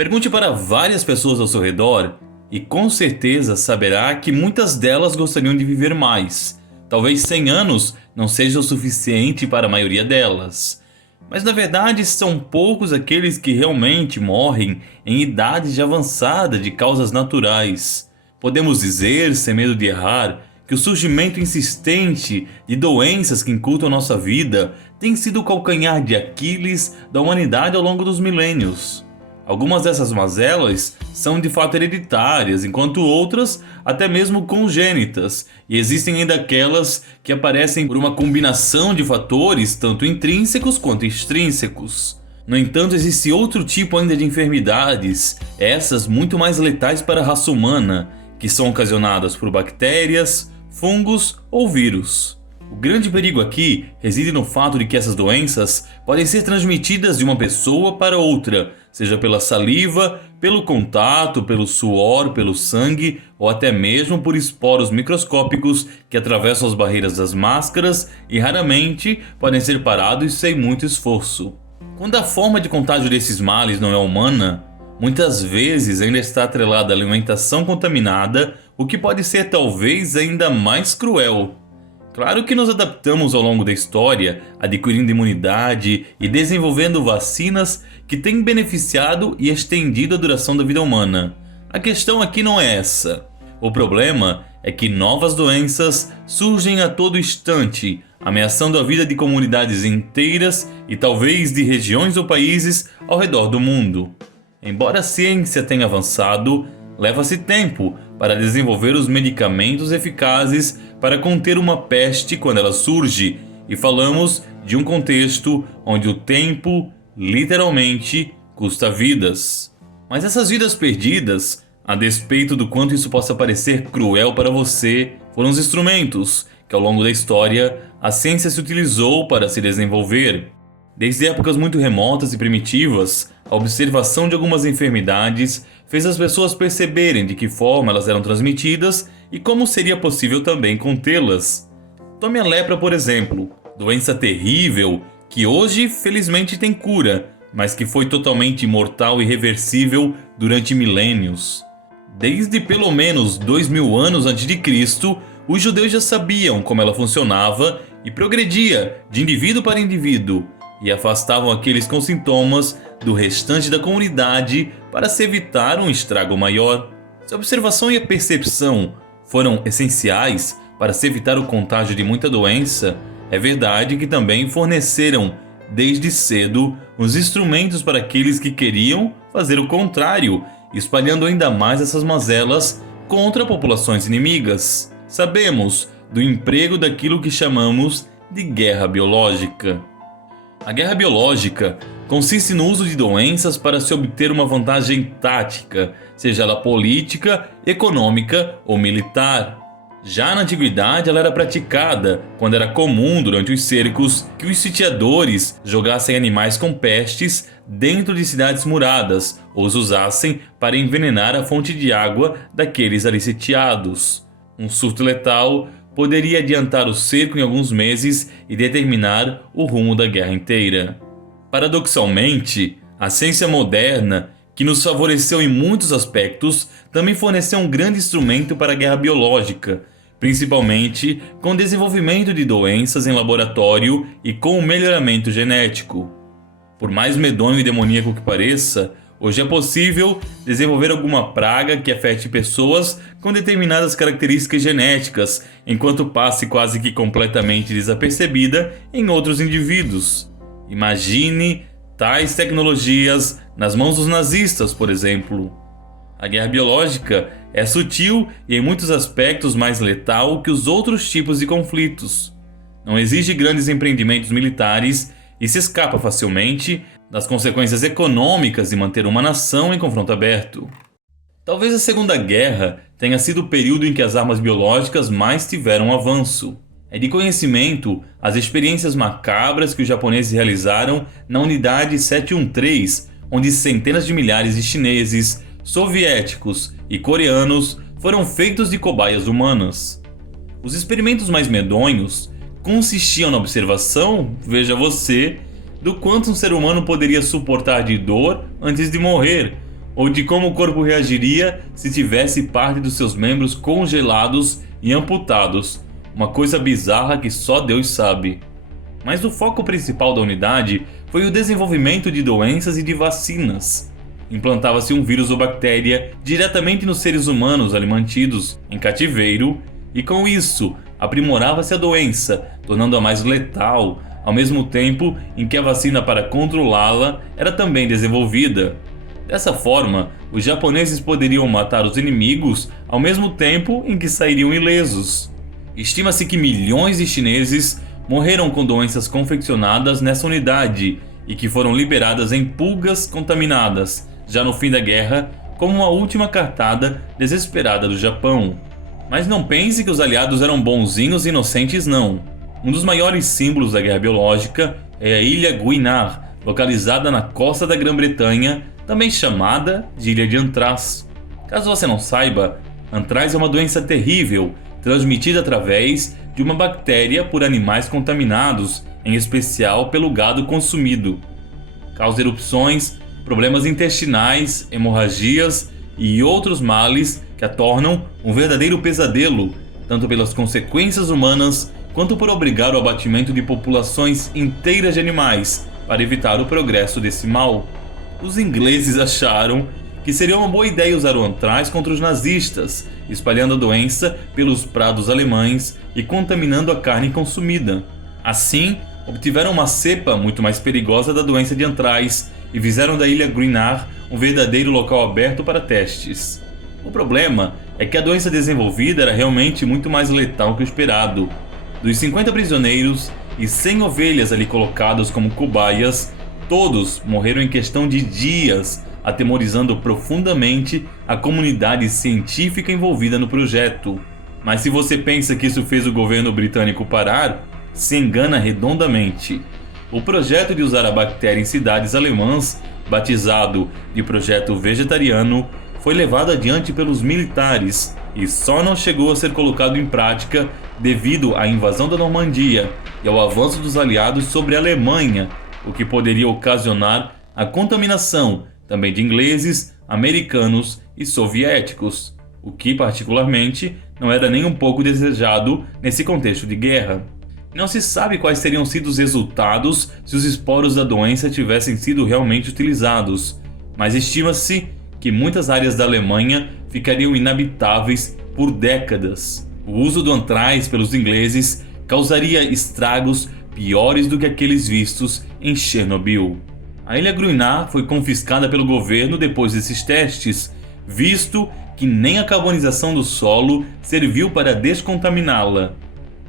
Pergunte para várias pessoas ao seu redor e com certeza saberá que muitas delas gostariam de viver mais. Talvez 100 anos não seja o suficiente para a maioria delas. Mas na verdade são poucos aqueles que realmente morrem em idade já avançada de causas naturais. Podemos dizer, sem medo de errar, que o surgimento insistente de doenças que encurtam nossa vida tem sido o calcanhar de Aquiles da humanidade ao longo dos milênios. Algumas dessas mazelas são de fato hereditárias, enquanto outras até mesmo congênitas, e existem ainda aquelas que aparecem por uma combinação de fatores tanto intrínsecos quanto extrínsecos. No entanto, existe outro tipo ainda de enfermidades, essas muito mais letais para a raça humana, que são ocasionadas por bactérias, fungos ou vírus. O grande perigo aqui reside no fato de que essas doenças podem ser transmitidas de uma pessoa para outra, seja pela saliva, pelo contato, pelo suor, pelo sangue ou até mesmo por esporos microscópicos que atravessam as barreiras das máscaras e raramente podem ser parados sem muito esforço. Quando a forma de contágio desses males não é humana, muitas vezes ainda está atrelada à alimentação contaminada, o que pode ser talvez ainda mais cruel. Claro que nos adaptamos ao longo da história, adquirindo imunidade e desenvolvendo vacinas que têm beneficiado e estendido a duração da vida humana. A questão aqui não é essa. O problema é que novas doenças surgem a todo instante, ameaçando a vida de comunidades inteiras e talvez de regiões ou países ao redor do mundo. Embora a ciência tenha avançado, leva-se tempo para desenvolver os medicamentos eficazes para conter uma peste quando ela surge, e falamos de um contexto onde o tempo, literalmente, custa vidas. Mas essas vidas perdidas, a despeito do quanto isso possa parecer cruel para você, foram os instrumentos que ao longo da história a ciência se utilizou para se desenvolver. Desde épocas muito remotas e primitivas, a observação de algumas enfermidades fez as pessoas perceberem de que forma elas eram transmitidas e como seria possível também contê-las. Tome a lepra, por exemplo, doença terrível que hoje felizmente tem cura, mas que foi totalmente mortal e irreversível durante milênios. Desde pelo menos 2000 anos antes de Cristo, os judeus já sabiam como ela funcionava e progredia de indivíduo para indivíduo, e afastavam aqueles com sintomas do restante da comunidade para se evitar um estrago maior. Se a observação e a percepção foram essenciais para se evitar o contágio de muita doença, é verdade que também forneceram, desde cedo, os instrumentos para aqueles que queriam fazer o contrário, espalhando ainda mais essas mazelas contra populações inimigas. Sabemos do emprego daquilo que chamamos de guerra biológica. A guerra biológica consiste no uso de doenças para se obter uma vantagem tática, seja ela política, econômica ou militar. Já na antiguidade ela era praticada quando era comum durante os cercos que os sitiadores jogassem animais com pestes dentro de cidades muradas ou os usassem para envenenar a fonte de água daqueles ali sitiados. Um surto letal poderia adiantar o cerco em alguns meses e determinar o rumo da guerra inteira. Paradoxalmente, a ciência moderna, que nos favoreceu em muitos aspectos, também forneceu um grande instrumento para a guerra biológica, principalmente com o desenvolvimento de doenças em laboratório e com o melhoramento genético. Por mais medonho e demoníaco que pareça, hoje é possível desenvolver alguma praga que afete pessoas com determinadas características genéticas, enquanto passe quase que completamente desapercebida em outros indivíduos. Imagine tais tecnologias nas mãos dos nazistas, por exemplo. A guerra biológica é sutil e em muitos aspectos mais letal que os outros tipos de conflitos. Não exige grandes empreendimentos militares e se escapa facilmente das consequências econômicas de manter uma nação em confronto aberto. Talvez a Segunda Guerra tenha sido o período em que as armas biológicas mais tiveram avanço. É de conhecimento as experiências macabras que os japoneses realizaram na Unidade 713, onde centenas de milhares de chineses, soviéticos e coreanos foram feitos de cobaias humanas. Os experimentos mais medonhos consistiam na observação, veja você, do quanto um ser humano poderia suportar de dor antes de morrer, ou de como o corpo reagiria se tivesse parte dos seus membros congelados e amputados, uma coisa bizarra que só Deus sabe. Mas o foco principal da unidade foi o desenvolvimento de doenças e de vacinas. Implantava-se um vírus ou bactéria diretamente nos seres humanos ali mantidos em cativeiro, e com isso aprimorava-se a doença, tornando-a mais letal, ao mesmo tempo em que a vacina para controlá-la era também desenvolvida. Dessa forma, os japoneses poderiam matar os inimigos ao mesmo tempo em que sairiam ilesos. Estima-se que milhões de chineses morreram com doenças confeccionadas nessa unidade e que foram liberadas em pulgas contaminadas, já no fim da guerra, como uma última cartada desesperada do Japão. Mas não pense que os aliados eram bonzinhos e inocentes, não. Um dos maiores símbolos da guerra biológica é a Ilha Guinar, localizada na costa da Grã-Bretanha, também chamada de Ilha de Antraz. Caso você não saiba, antraz é uma doença terrível, transmitida através de uma bactéria por animais contaminados, em especial pelo gado consumido. Causa erupções, problemas intestinais, hemorragias e outros males que a tornam um verdadeiro pesadelo, tanto pelas consequências humanas quanto por obrigar o abatimento de populações inteiras de animais para evitar o progresso desse mal. Os ingleses acharam que seria uma boa ideia usar o antraz contra os nazistas, espalhando a doença pelos prados alemães e contaminando a carne consumida. Assim, obtiveram uma cepa muito mais perigosa da doença de antraz e fizeram da Ilha Guinar um verdadeiro local aberto para testes. O problema é que a doença desenvolvida era realmente muito mais letal que o esperado. Dos 50 prisioneiros e 100 ovelhas ali colocadas como cobaias, todos morreram em questão de dias, atemorizando profundamente a comunidade científica envolvida no projeto. Mas se você pensa que isso fez o governo britânico parar, se engana redondamente. O projeto de usar a bactéria em cidades alemãs, batizado de Projeto Vegetariano, foi levado adiante pelos militares e só não chegou a ser colocado em prática devido à invasão da Normandia e ao avanço dos aliados sobre a Alemanha, o que poderia ocasionar a contaminação também de ingleses, americanos e soviéticos, o que particularmente não era nem um pouco desejado nesse contexto de guerra. Não se sabe quais teriam sido os resultados se os esporos da doença tivessem sido realmente utilizados, mas estima-se que muitas áreas da Alemanha ficariam inabitáveis por décadas. O uso do antraz pelos ingleses causaria estragos piores do que aqueles vistos em Chernobyl. A Ilha Guinar foi confiscada pelo governo depois desses testes, visto que nem a carbonização do solo serviu para descontaminá-la.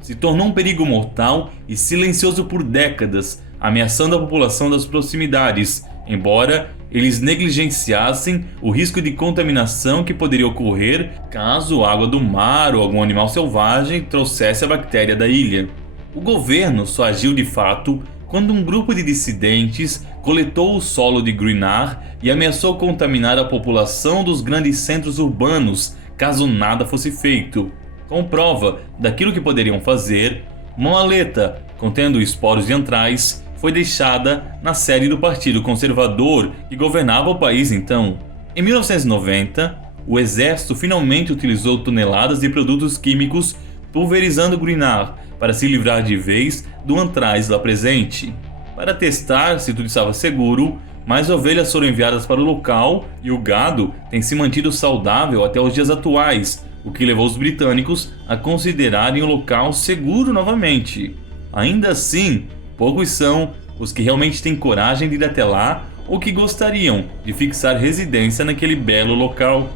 Se tornou um perigo mortal e silencioso por décadas, ameaçando a população das proximidades, embora eles negligenciassem o risco de contaminação que poderia ocorrer caso a água do mar ou algum animal selvagem trouxesse a bactéria da ilha. O governo só agiu de fato quando um grupo de dissidentes coletou o solo de Guinar e ameaçou contaminar a população dos grandes centros urbanos caso nada fosse feito. Como prova daquilo que poderiam fazer, uma maleta contendo esporos de antraz foi deixada na sede do Partido Conservador que governava o país então. Em 1990, o exército finalmente utilizou toneladas de produtos químicos pulverizando Guinar para se livrar de vez do antraz lá presente. Para testar se tudo estava seguro, mais ovelhas foram enviadas para o local e o gado tem se mantido saudável até os dias atuais, o que levou os britânicos a considerarem o local seguro novamente. Ainda assim, poucos são os que realmente têm coragem de ir até lá ou que gostariam de fixar residência naquele belo local.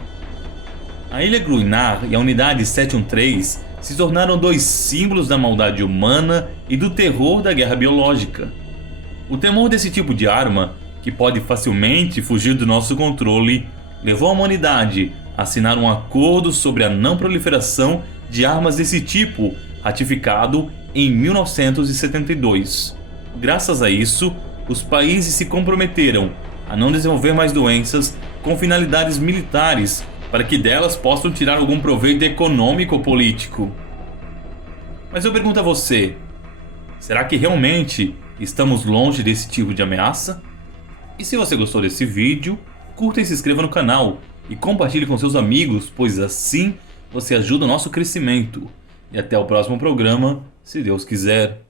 A Ilha Guinar e a Unidade 713 se tornaram dois símbolos da maldade humana e do terror da guerra biológica. O temor desse tipo de arma, que pode facilmente fugir do nosso controle, levou a humanidade a assinar um acordo sobre a não proliferação de armas desse tipo, ratificado em 1972. Graças a isso, os países se comprometeram a não desenvolver mais doenças com finalidades militares, para que delas possam tirar algum proveito econômico ou político. Mas eu pergunto a você, será que realmente estamos longe desse tipo de ameaça? E se você gostou desse vídeo, curta e se inscreva no canal e compartilhe com seus amigos, pois assim você ajuda o nosso crescimento. E até o próximo programa, se Deus quiser.